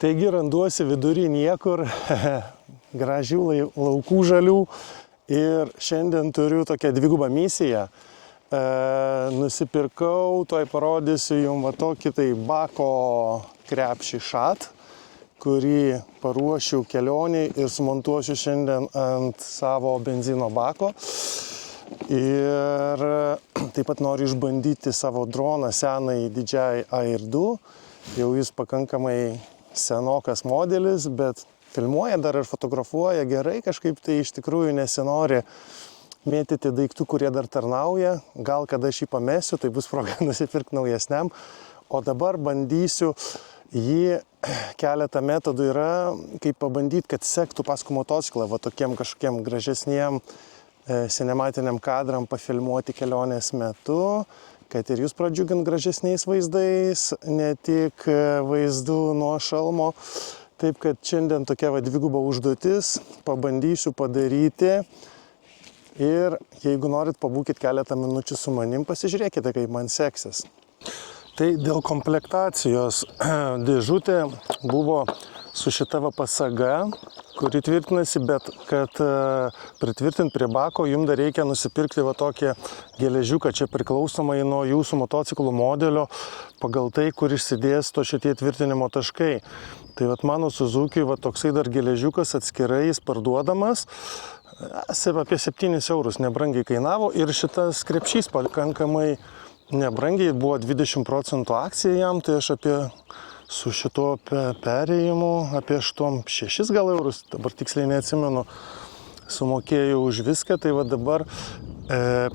Taigi randuosi vidury niekur, gražių laukų žalių ir šiandien turiu tokią dvigubą misiją. Nusipirkau, tuoj parodysiu jums va tokį tai bako krepšį šat, kurį paruošiu kelioniai ir sumontuosiu šiandien ant savo benzino bako. Ir taip pat noriu išbandyti savo droną senąjį DJI Air 2. Jau jis pakankamai senokas modelis, bet filmuoja dar ir fotografuoja gerai, kažkaip tai iš tikrųjų nesinori mėtyti daiktų, kurie dar tarnauja. Gal kada aš jį pamesiu, tai bus proga nusipirkti naujesniam. O dabar bandysiu jį, keletą metodų yra, kaip pabandyti, kad sektų paskui motociklą, va tokiem kažkokiem gražesniem sinematiniam kadram pafilmuoti kelionės metu, kad ir jūs pradžiugint gražesniais vaizdais, ne tik vaizdų nuo šalmo. Taip kad šiandien tokia va dviguba užduotis, pabandysiu padaryti ir jeigu norit, pabūkit keletą minučių su manim, pasižiūrėkite, kaip man seksis. Tai dėl komplektacijos dėžutė buvo su šita va pasaga, kuri tvirtinasi, bet kad pritvirtinti prie bako, jums dar reikia nusipirkti va tokį geležiuką, čia priklausomai nuo jūsų motociklų modelio, pagal tai, kur išsidėsto šitie tvirtinimo taškai. Tai vat mano Suzuki va toksai dar geležiukas atskirai jis parduodamas, apie 7 eurus nebrangiai kainavo ir šitas krepšys pakankamai nebrangiai, buvo 20% akcija jam, tai aš apie su šituo perėjimu apie 6 gal eurus, dabar tiksliai neatsimenu, sumokėjau už viską. Tai va dabar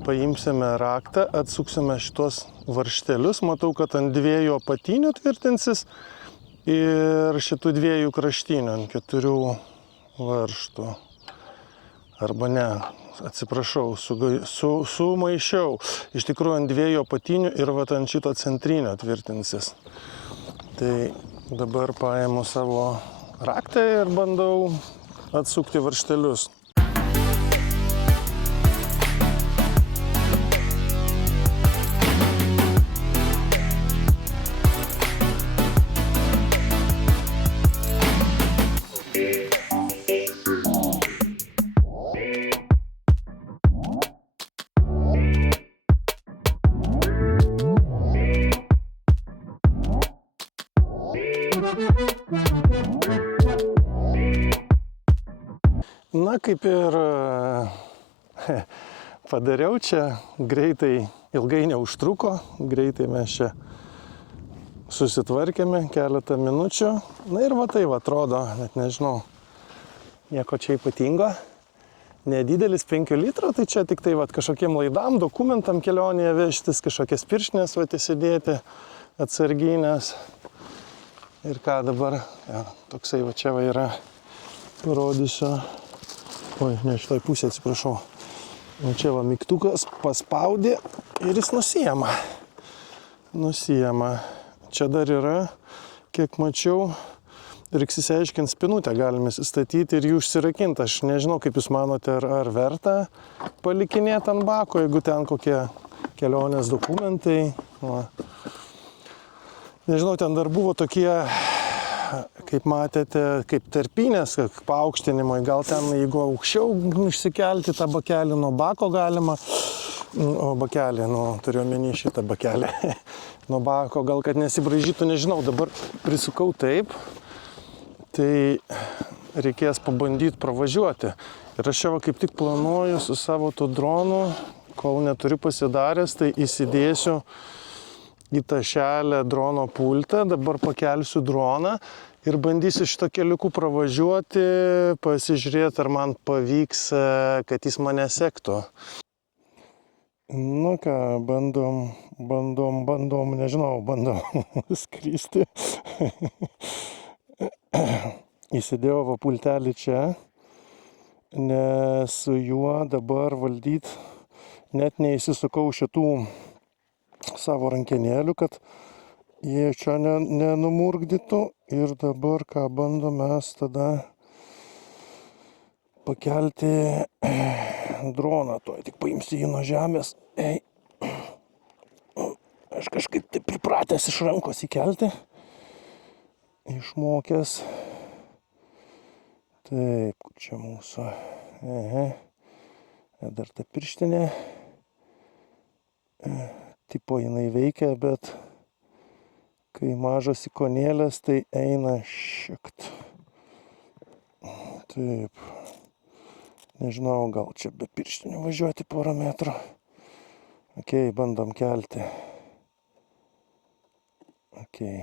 paimsime raktą, atsuksime šitos varžtelius, matau, kad ant 2 apatinių tvirtinsis ir šitų 2 kraštinių ant 4 varžtų. Arba ne, atsiprašau, sumaišiau. Iš tikrųjų ant 2 apatinių ir va ant šito centrinio tvirtinsis. Tai dabar paimu savo raktą ir bandau atsukti varžtelius. Na, kaip ir padariau čia, greitai, ilgai neužtruko, greitai mes čia susitvarkėme keletą minučių. Na ir va tai va atrodo, net nežinau, nieko čia ypatingo. Nedidelis 5 litrų, tai čia tik tai va kažkokiem laidam, dokumentam kelionėje vežtis, kažkokias pirštinės va įsidėti, atsarginės. Ir ką dabar, ja, toksai va čia va yra, parodysiu. Oi, ne šitoj pusė, atsiprašau. O čia va mygtukas paspaudė ir jis nusijama. Čia dar yra, kiek mačiau, reiks įsiaiškinti spinutę, galime įsistatyti ir jų užsirakinti. Aš nežinau, kaip jūs manote, ar verta palikinėti ant bako, jeigu ten kokie kelionės dokumentai. Va. Nežinau, ten dar buvo tokie, kaip matėte, kaip tarpinės, paaukštinimai, gal ten, jeigu aukščiau išsikelti tą bakelį nuo bako galima, o bakelį, turiu omeny šitą bakelį, nuo bako, gal kad nesibraižytų, nežinau, dabar prisukau taip, tai reikės pabandyti pravažiuoti. Ir aš čia va kaip tik planuoju su savo tuo dronu, kol neturiu pasidaręs, tai įsidėsiu į tašelę drono pultą, dabar pakelsiu droną ir bandysiu šito keliuku pravažiuoti, pasižiūrėti, ar man pavyks, kad jis mane sektų. Nu ką, bandom, nežinau, bandom skristi. Įsidėjau va pultelį čia, nes su juo dabar valdyti net neįsisukau šitų savo rankenėlių, kad jie čia nenumurgdytų. Ir dabar ką bandom mes tada pakelti droną. Tuoj tik paimsiu jį nuo žemės. Aš kažkaip taip pripratęs iš rankos įkelti. išmokęs. Taip, kur čia mūsų. Dar ta pirštinė. Tipo jinai veikia, bet kai mažas ikonėlės, tai eina šiekt. Taip. Nežinau, gal čia be pirštinių važiuoti porą metrų. Okei, bandom kelti. Okei.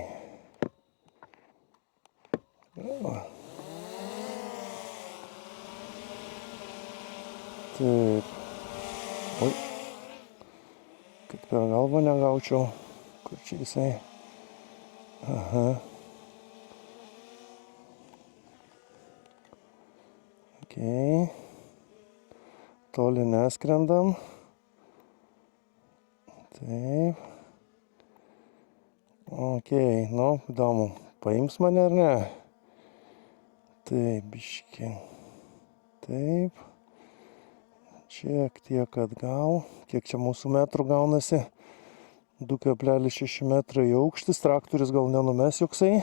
Taip. Oi. Kad per galvą negaučiau. Kur čia jisai? Aha. Okei. Toli neskrendam. Taip. Okei, nu, įdomu. Paims mane ar ne? Taip, biški. Taip. Šiek tiek atgal. Kiek čia mūsų metrų gaunasi? 2,6 metrai aukštis. Traktorius gal nenumes joksai.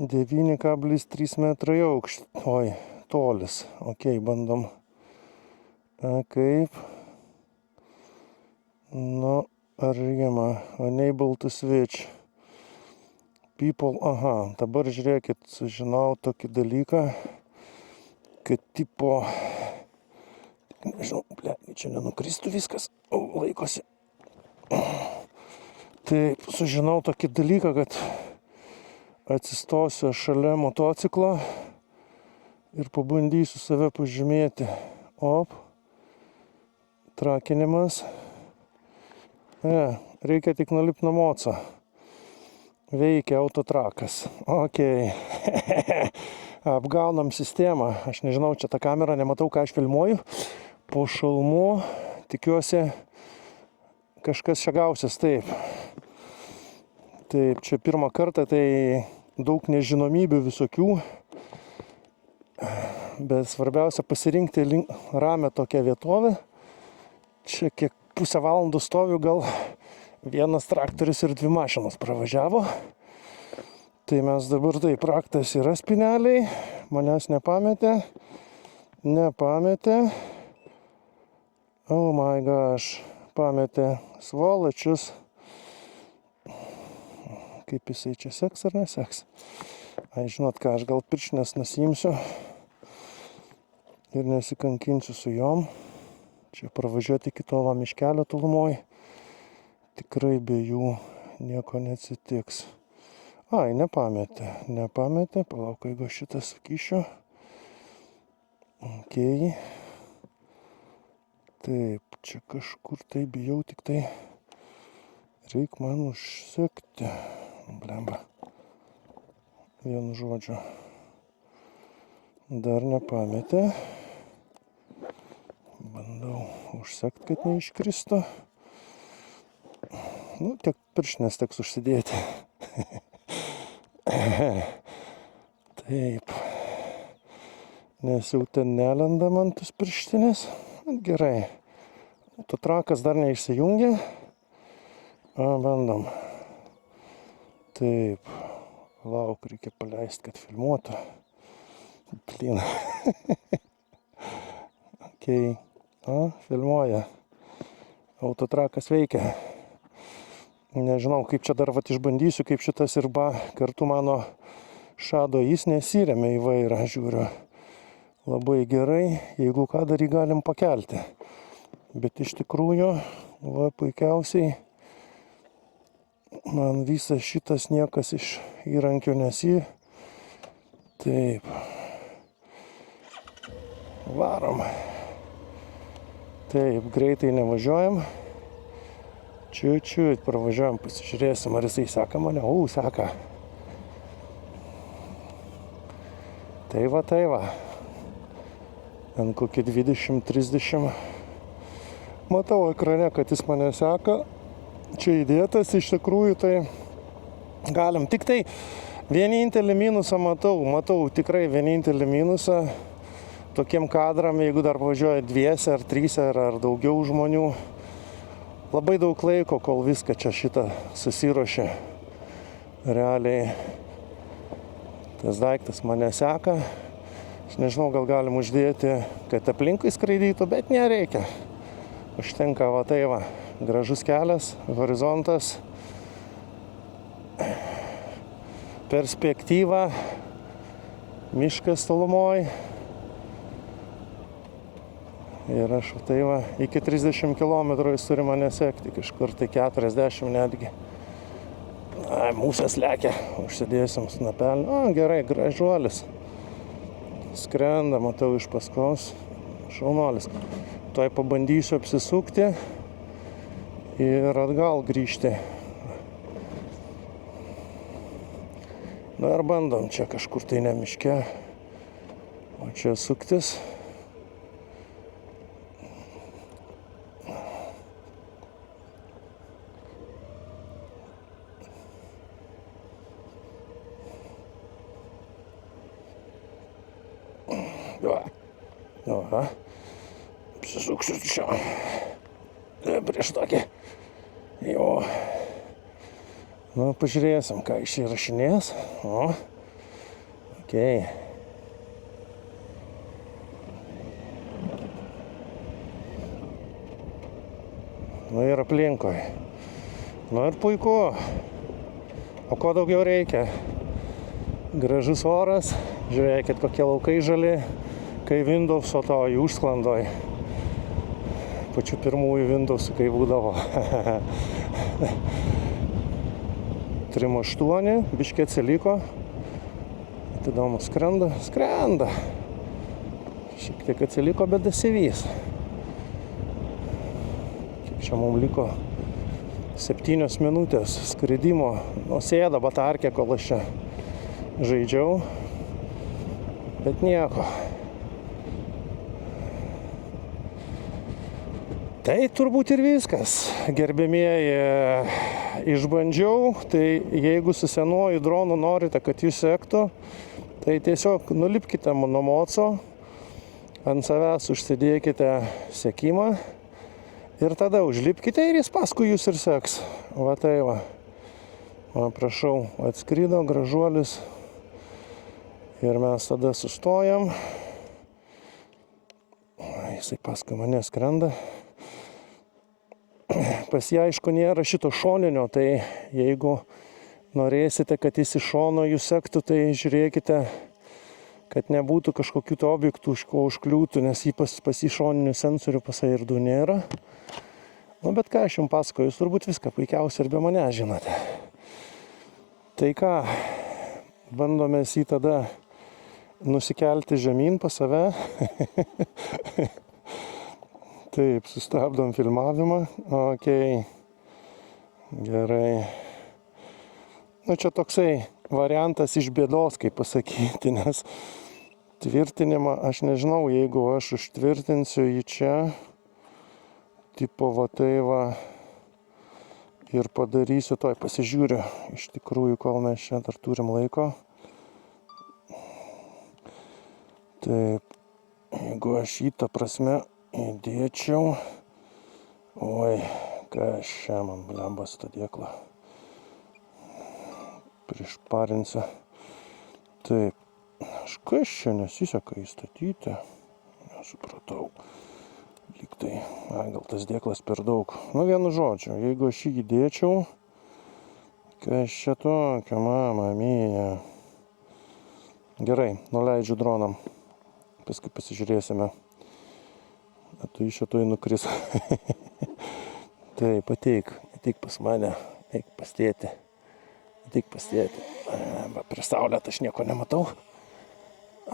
9,3 metrai aukštis. Oi, tolis. Okei, bandom. Kaip? Nu, ar rima. Unable to switch. People, aha. Dabar žiūrėkit, sužinau tokį dalyką, kad tipo... Nežinau, čia nenukristų viskas. Laikosi. Taip, sužinau tokį dalyką, kad atsistosiu šalia motociklo ir pabandysiu save pažymėti. Op. Trakinimas. Reikia tik nulipti nuo moco. Veikia autotrakas. Okei. Apgaunam sistemą. Aš nežinau, čia tą kamerą, nematau, ką aš filmuoju. Po šalmu, tikiuosi, kažkas čia gausis. Taip. Taip, čia pirmą kartą, tai daug nežinomybių visokių. Bet svarbiausia pasirinkti ramią tokią vietovę. Čia kiek pusę valandos stoviu, gal vienas traktorius ir 2 mašinos pravažiavo. Tai mes dabar taip, raktas yra spyneliai, manęs nepametė. Oh my gosh, pametė svolačius. Kaip jisai čia seks ar neseks? Ai, žinot ką, aš gal pirštinės nusiimsiu ir nesikankinsiu su jom. Čia pravažiuoti iki to miškelio tolumoj. Tikrai be jų nieko neatsitiks. Ai, nepametė. Palauk, jeigu šitą sakyšiu. Okei. Taip, čia kažkur tai bijau, tik tai reik man užsekti. Blemba. Vienu žodžiu. Dar nepametė. Bandau užsekti, kad neiškristų. Nu, tiek pirštinės teks užsidėti. Taip. Nes jau ten nelenda man tos pirštinės. Gerai. Autotrakas dar neišsijungia. Bandom. Taip. Lauk, reikia paleisti, kad filmuotų. Plina. Okei. Filmuoja. Autotrakas veikia. Nežinau, kaip čia dar išbandysiu, kaip šitas ir kartu mano šado jis nesiremia į vairą, žiūriu. Labai gerai, jeigu ką dar jį galim pakelti. Bet iš tikrųjų, puikiausiai, man visas šitas niekas iš įrankio Taip. Varom. Taip, greitai nevažiuojam. Čiut pravažiuojam, pasižiūrėsim, ar jisai seka mane. Seka. Tai va. Ant kokį 20-30. Matau ekrane, kad jis mane seka. Čia įdėtas, iš tikrųjų, tai galim. Tik tai vienintelį minusą matau tikrai vienintelį minusą. Tokiem kadram, jeigu dar važiuoja 2 ar 3 ar daugiau žmonių, labai daug laiko, kol viską čia šitą susiruošia. Realiai Tas daiktas mane seka. Aš nežinau, gal galim uždėti, kad aplinkui skraidytų, bet nereikia. Užtenka va tai va. Gražus kelias, horizontas, perspektyva, miškas tolumoj. Ir aš tai va, iki 30 km jis turi mane sekti, kažkur tai 40 netgi. Ai, musės lekia, užsidėsim snapelį. O, gerai, gražuolis. Skrenda, matau iš paskos. Šaunuolis. Tuoj pabandysiu apsisukti ir atgal grįžti. Na ir bandom čia kažkur tai ne miške, o čia suktis. Aha, apsisuksiu čia. Prieš tokį. Jo. Nu, pažiūrėsim, ką iš įrašinės. O. Okei. Nu ir aplinkoj. Nu ir puiku. O ko daugiau reikia? Gražus oras. Žiūrėkit, kokie laukai žali. Kai Windows'o to užsklandoj. Pačių pirmųjų Windows'ų, kai būdavo. 3.8, biškė atsiliko. Įdomu, skrenda. Šiek tiek atsiliko, bet dasivys. Kiek čia mums liko? 7 minutės skridimo. Sėda batarkė, kol aš čia žaidžiau. Bet nieko. Tai turbūt ir viskas, gerbėmieji, išbandžiau, tai jeigu su senuoju dronu norite, kad jūs sektų, tai tiesiog nulipkite nuo moco, ant savęs užsidėkite sekimą ir tada užlipkite ir jis paskui jūs ir seks. Va tai va. Va, prašau, atskrido gražuolis ir mes tada sustojam. Jisai paskui mane skrenda. Pas ją, aišku, nėra šito šoninio, tai jeigu norėsite, kad jis iš šono jūs sektų, tai žiūrėkite, kad nebūtų kažkokių to objektų, už ko užkliūtų, nes pas jį šoninių sensorių pas AirDu nėra. Nu, bet ką aš jums pasakoju, jūs turbūt viską puikiausiai ir be mane žinote. Tai ką, bandome jį tada nusikelti žemyn pas save. Taip, sustabdom filmavimą. Okei. Gerai. Nu, čia toksai variantas iš bėdos, kaip pasakyti, nes tvirtinimą, aš nežinau, jeigu aš užtvirtinsiu jį čia, tipo va tai va, ir padarysiu, toj pasižiūriu, iš tikrųjų, kol mes čia dar turim laiko. Taip, jeigu aš jį tą prasme įdėčiau, oi, kas čia man blembas tą dėklą prišparinsiu. Taip, aš kas čia nesiseka įstatyti, nesupratau, lyg tai, gal tas dėklas per daug. Nu, vienu žodžiu, jeigu aš jį įdėčiau, kas čia tokio, mama mija. Gerai, nuleidžiu dronam, paskui pasižiūrėsime. Tu iš šito nukris. Taip, ateik pas mane, eik pas tėtį. Ateik pas tėtį. Prie saulėt aš nieko nematau.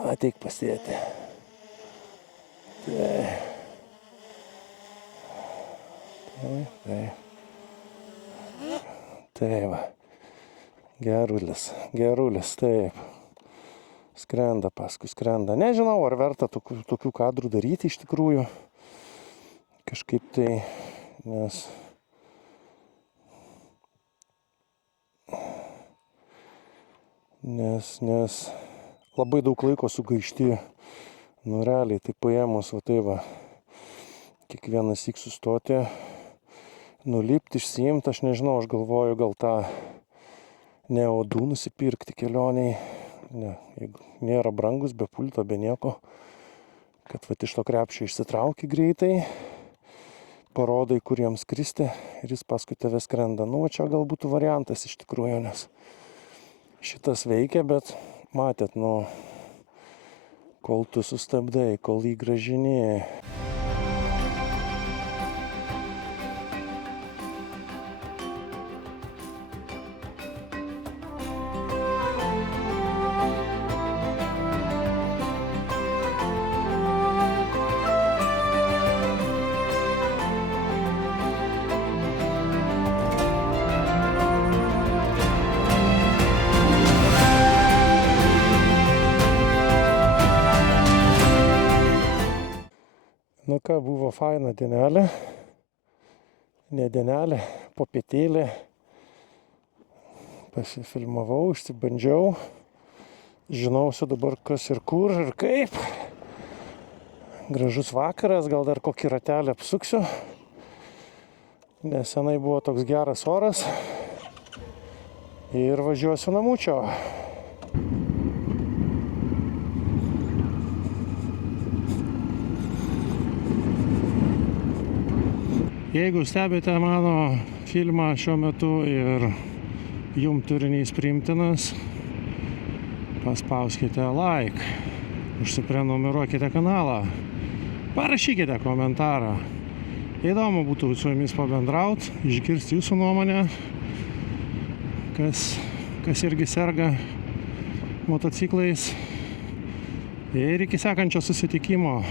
Ateik pas tėtį. Tai va. Gerulis, taip. Skrenda paskui, skrenda. Nežinau, ar verta tokių kadrų daryti iš tikrųjų. Kažkaip tai, nes labai daug laiko sugaišti, nu realiai, tai paėmus, va tai va, kiekvienas syk sustoti, nulipti, išsiimti, aš nežinau, aš galvoju gal tą Neo 2 nusipirkti kelioniai, jeigu nėra brangus, be pulto, be nieko, kad vat iš to krepšio išsitrauki greitai, parodai, kur jam skristi ir jis paskui tave skrenda. Nu, va čia gal būtų variantas iš tikrųjų, nes šitas veikia, bet matėt, nu, kol tu sustabdai, kol jį grąžini. Nu ką, buvo faina dienelė, ne dienelė, popietėlė, pasifilmavau, išsibandžiau, žinausiu dabar kas ir kur ir kaip. Gražus vakaras, gal dar kokį ratelį apsuksiu, nes senai buvo toks geras oras ir važiuosiu namučio. Jeigu stebite mano filmą šiuo metu ir jum turinys priimtinas, paspauskite like, užsiprenumeruokite kanalą, parašykite komentarą. Įdomu būtų su jumis pabendrauti, išgirsti jūsų nuomonę, kas irgi serga motociklais. Ir iki sekančio susitikimo.